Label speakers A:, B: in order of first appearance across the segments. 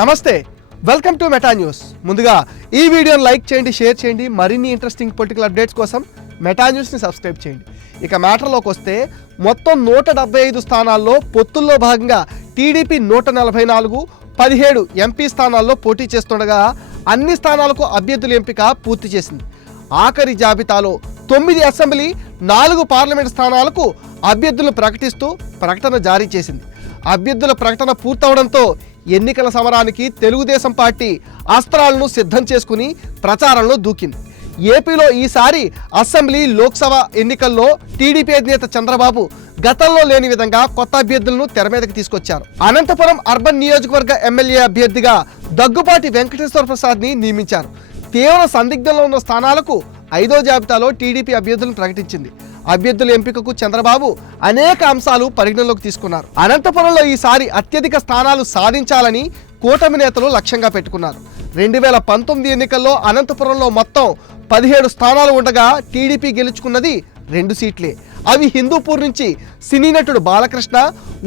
A: నమస్తే welcome to meta news. ముందుగా ఈ వీడియోని లైక్ చేయండి షేర్ చేయండి మరిన్ని ఇంట్రెస్టింగ్ పొలిటికల్ అప్డేట్స్ కోసం మెటా న్యూస్ని సబ్స్క్రైబ్ చేయండి. ఇక మ్యాటర్లోకి వస్తే మొత్తం నూట డెబ్బై ఐదు స్థానాల్లో పొత్తుల్లో భాగంగా టీడీపీ నూట నలభై నాలుగు పదిహేడు ఎంపీ స్థానాల్లో పోటీ చేస్తుండగా అన్ని స్థానాలకు అభ్యర్థుల ఎంపిక పూర్తి చేసింది. ఆఖరి జాబితాలో తొమ్మిది అసెంబ్లీ నాలుగు పార్లమెంట్ స్థానాలకు అభ్యర్థులను ప్రకటిస్తూ ప్రకటన జారీ చేసింది. అభ్యర్థుల ప్రకటన పూర్తవడంతో ఎన్నికల సమరానికి తెలుగుదేశం పార్టీ అస్త్రాలను సిద్ధం చేసుకుని ప్రచారంలో దూకింది. ఏపీలో ఈసారి అసెంబ్లీ లోక్సభ ఎన్నికల్లో టీడీపీ అధినేత చంద్రబాబు గతంలో లేని విధంగా కొత్త అభ్యర్థులను తెర మీదకి తీసుకొచ్చారు. అనంతపురం అర్బన్ నియోజకవర్గ ఎమ్మెల్యే అభ్యర్థిగా దగ్గుపాటి వెంకటేశ్వర ప్రసాద్ని నియమించారు. తీవ్ర సందిగ్ధంలో ఉన్న స్థానాలకు ఐదో జాబితాలో టీడీపీ అభ్యర్థులను ప్రకటించింది. అభ్యర్థుల ఎంపికకు చంద్రబాబు అనేక అంశాలు పరిగణలోకి తీసుకున్నారు. అనంతపురంలో ఈసారి అత్యధిక స్థానాలు సాధించాలని కూటమి నేతలు లక్ష్యంగా పెట్టుకున్నారు. రెండు వేల పంతొమ్మిది ఎన్నికల్లో అనంతపురంలో మొత్తం పదిహేడు స్థానాలు ఉండగా టీడీపీ గెలుచుకున్నది రెండు సీట్లే. అవి హిందూపూర్ నుంచి సినీ నటుడు బాలకృష్ణ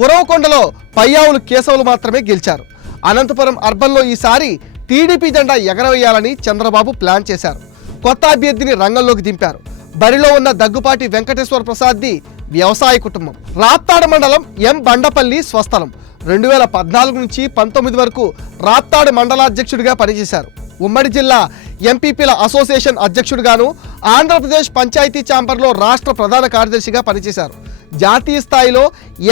A: ఉరవకొండలో పయ్యావులు కేశవులు మాత్రమే గెలిచారు. అనంతపురం అర్బన్లో ఈసారి టీడీపీ జెండా ఎగరవేయాలని చంద్రబాబు ప్లాన్ చేశారు. కొత్త అభ్యర్థిని రంగంలోకి దింపారు. బరిలో ఉన్న దగ్గుపాటి వెంకటేశ్వర ప్రసాద్ది వ్యవసాయ కుటుంబం. రాప్తాడు మండలం ఎం. బండపల్లి స్వస్థలం. రెండు వేల పద్నాలుగు నుంచి పంతొమ్మిది వరకు రాప్తాడు మండలాధ్యక్షుడిగా పనిచేశారు. ఉమ్మడి జిల్లా ఎంపీపీల అసోసియేషన్ అధ్యక్షుడిగాను ఆంధ్రప్రదేశ్ పంచాయతీ ఛాంబర్లో రాష్ట్ర ప్రధాన కార్యదర్శిగా పనిచేశారు. జాతీయ స్థాయిలో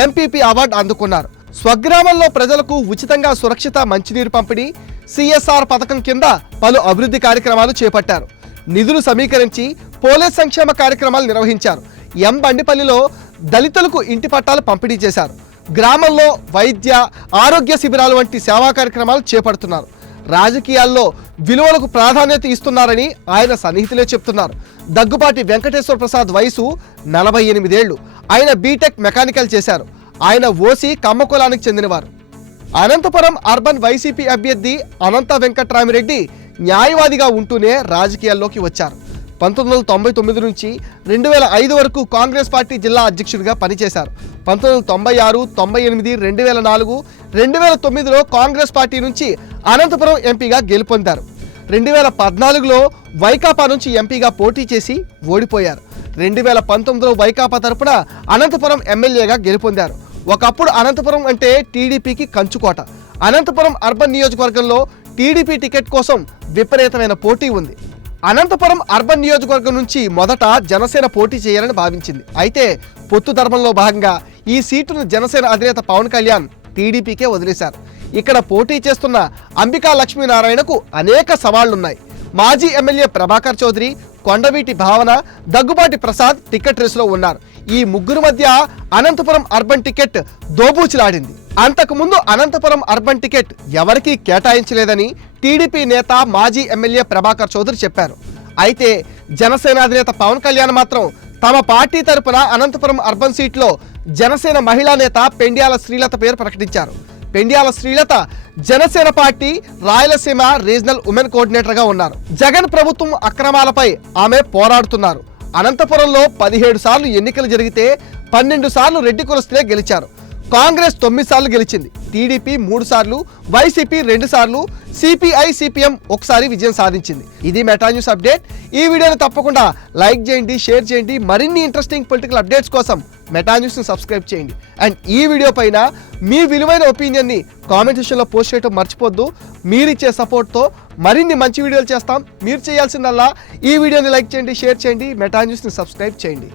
A: ఎంపీపీ అవార్డు అందుకున్నారు. స్వగ్రామంలో ప్రజలకు ఉచితంగా సురక్షిత మంచినీరు పంపిణీ సిఎస్ఆర్ పథకం కింద పలు అభివృద్ధి కార్యక్రమాలు చేపట్టారు. నిధులు సమీకరించి పోలీస్ సంక్షేమ కార్యక్రమాలు నిర్వహించారు. ఎం బండిపల్లిలో దళితులకు ఇంటి పట్టాలు పంపిణీ చేశారు. గ్రామంలో వైద్య ఆరోగ్య శిబిరాలు వంటి సేవా కార్యక్రమాలు చేపడుతున్నారు. రాజకీయాల్లో విలువలకు ప్రాధాన్యత ఇస్తున్నారని ఆయన సన్నిహితులే చెప్తున్నారు. దగ్గుపాటి వెంకటేశ్వర ప్రసాద్ వయసు నలభై ఎనిమిదేళ్ళు. ఆయన బీటెక్ మెకానికల్ చేశారు. ఆయన ఓసి కమ్మకులానికి చెందినవారు. అనంతపురం అర్బన్ వైసీపీ అభ్యర్థి అనంత వెంకట్రామిరెడ్డి న్యాయవాదిగా ఉంటూనే రాజకీయాల్లోకి వచ్చారు. పంతొమ్మిది వందల తొంభై తొమ్మిది నుంచి రెండు వేల ఐదు వరకు కాంగ్రెస్ పార్టీ జిల్లా అధ్యక్షుడిగా పనిచేశారు. పంతొమ్మిది వందల తొంభై ఆరు తొంభై ఎనిమిది రెండు వేల నాలుగు రెండు వేల తొమ్మిదిలో కాంగ్రెస్ పార్టీ నుంచి అనంతపురం ఎంపీగా గెలుపొందారు. రెండు వేల పద్నాలుగులో వైకాపా నుంచి ఎంపీగా పోటీ చేసి ఓడిపోయారు. రెండు వేల పంతొమ్మిదిలో వైకాపా తరపున అనంతపురం ఎమ్మెల్యేగా గెలుపొందారు. ఒకప్పుడు అనంతపురం అంటే టీడీపీకి కంచుకోట. అనంతపురం అర్బన్ నియోజకవర్గంలో టీడీపీ టికెట్ కోసం విపరీతమైన పోటీ ఉంది. అనంతపురం అర్బన్ నియోజకవర్గం నుంచి మొదట జనసేన పోటీ చేయాలని భావించింది. అయితే పొత్తు ధర్మంలో భాగంగా ఈ సీటును జనసేన అధినేత పవన్ కళ్యాణ్ టీడీపీకే వదిలేశారు. ఇక్కడ పోటీ చేస్తున్న అంబికా లక్ష్మీనారాయణకు అనేక సవాళ్ళున్నాయి. మాజీ ఎమ్మెల్యే ప్రభాకర్ చౌదరి కొండవీటి భావన దగ్గుబాటి ప్రసాద్ టికెట్ రేసులో ఉన్నారు. ఈ ముగ్గురు మధ్య అనంతపురం అర్బన్ టికెట్ దోబూచిలాడింది. అంతకుముందు అనంతపురం అర్బన్ టికెట్ ఎవరికీ కేటాయించలేదని టీడీపీ నేత మాజీ ఎమ్మెల్యే ప్రభాకర్ చౌదరి చెప్పారు. అయితే జనసేన అధినేత పవన్ కళ్యాణ్ మాత్రం తమ పార్టీ తరపున అనంతపురం అర్బన్ సీట్లో జనసేన మహిళా నేత పెండ్యాల శ్రీలత పేరు ప్రకటించారు. Pendyala Srilatha Janasena party Rayalaseema regional women కోఆర్డినేటర్గా ఉన్నారు. జగన్ ప్రభుత్వం అక్రమాలపై ఆమె పోరాడుతున్నారు. అనంతపురంలో పదిహేడు సార్లు ఎన్నికలు జరిగితే పన్నెండు సార్లు రెడ్డి కులస్తులే గెలిచారు. కాంగ్రెస్ తొమ్మిది సార్లు గెలిచింది. టీడీపీ మూడు సార్లు వైసీపీ రెండు సార్లు సిపిఐ సిపిఎం ఒకసారి విజయం సాధించింది. ఇది మెటా న్యూస్ అప్డేట్. ఈ వీడియోని తప్పకుండా లైక్ చేయండి షేర్ చేయండి. మరిన్ని ఇంట్రెస్టింగ్ పొలిటికల్ అప్డేట్స్ కోసం మెటా న్యూస్ని సబ్స్క్రైబ్ చేయండి. అండ్ ఈ వీడియో పైన మీ విలువైన ఒపీనియన్ని కామెంట్ సెక్షన్లో పోస్ట్ చేయడం మర్చిపోద్దు. మీరిచ్చే సపోర్ట్తో మరిన్ని మంచి వీడియోలు చేస్తాం. మీరు చేయాల్సిందల్లా ఈ వీడియోని లైక్ చేయండి షేర్ చేయండి మెటా న్యూస్ని సబ్స్క్రైబ్ చేయండి.